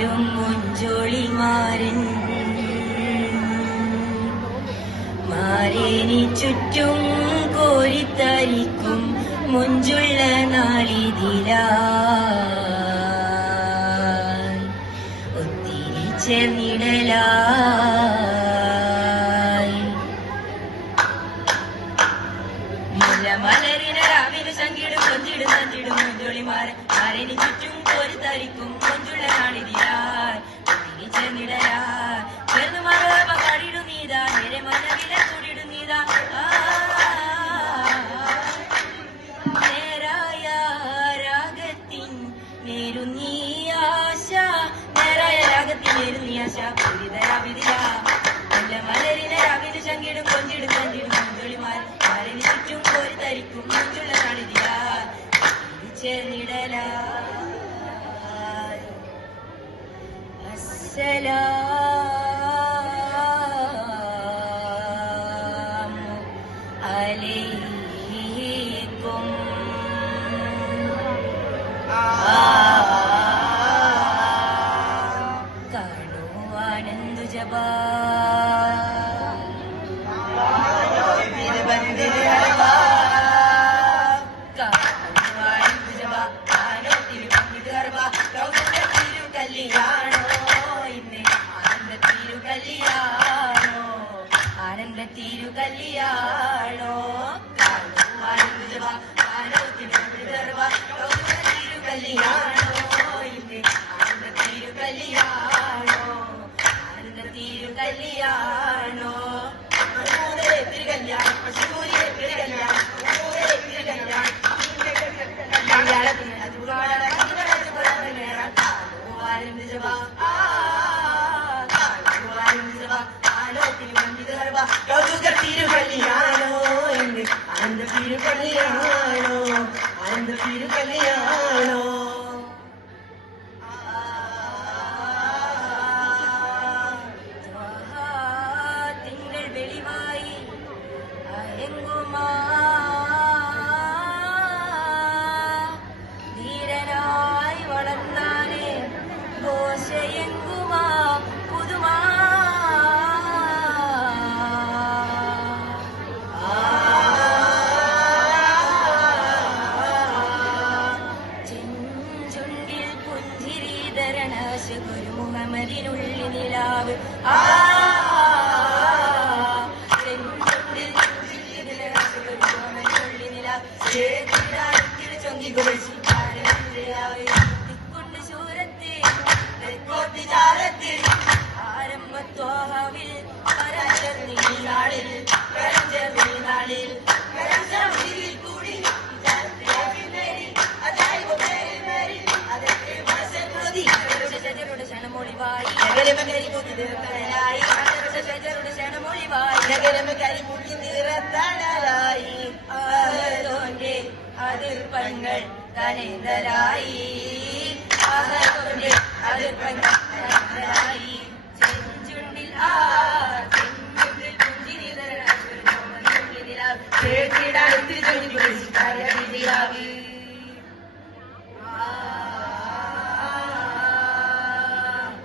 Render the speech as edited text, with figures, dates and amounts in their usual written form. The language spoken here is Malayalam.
ചങ്കിടും മുഞ്ചോളിമാരൻ മാരേനി ചുറ്റും കോരിത്തരിക്കും മുഞ്ചുള്ള നാളിതില ഒത്തിരി ചേർന്നിടലായി മുല്ലമലരിന രാവിലെ ചങ്കിടും കൊഞ്ചിടും നഞ്ചിടും മുഞ്ചോളിമാരൻ മാരേനി ചുറ്റും കോരിത്തരിക്കും മുഞ്ചുള്ള നാളിതിലായി ഒത്തിരി ചേർന്നിടലായി ചേർന്ന് മറവ കാടിടും നീതാ നേരെ മനവില കൂടിടും നീതാ നേരായ രാഗത്തിൻ നേരുന്നീ ആശ നേരായ രാഗത്തിൻ നേരുന്നീ ആശ പൂരിതരാവിതില മുല്ലമലരിന രാവിലെ ചങ്കിടും കൊഞ്ചിടും നഞ്ചിടും മുഞ്ചോളിമാരൻ മാരേനി ചുറ്റും കോരിത്തരിക്കും മുഞ്ചുള്ള നാളിതിലായി ചേർന്നിടലായി അസ്സലാമു അലൈക്കും കാണൂ ആനന്ദ ജബാ ആനന്ദ തിരു കല്യാണോ തിരു കല്യാണോ ആനന്ദ തിരു കല്യാണോ ആനന്ദ തിരു കല്യാണോ ആനന്ദ തിരു കല്യാണോ ആനന്ദ തിരു കല്യാണോ തിങ്കൾ വെളിവായി അയങ്ങുമാ ധീരനായി വളർന്നാലേ ഘോഷയെങ്കുമാ പുതുമാ ഗുരു മുഹമ്മദിനുള്ളിൽ നിലാവ് കൊണ്ട് ശൂരത്തിൽ ആരംഭത്തോഹവിൽ നാളിൽ കൂടി അതിർപ്പങ്ങൾ തനേതരായി അതിർപ്പങ്ങൾ ചെഞ്ചുണ്ടിൽ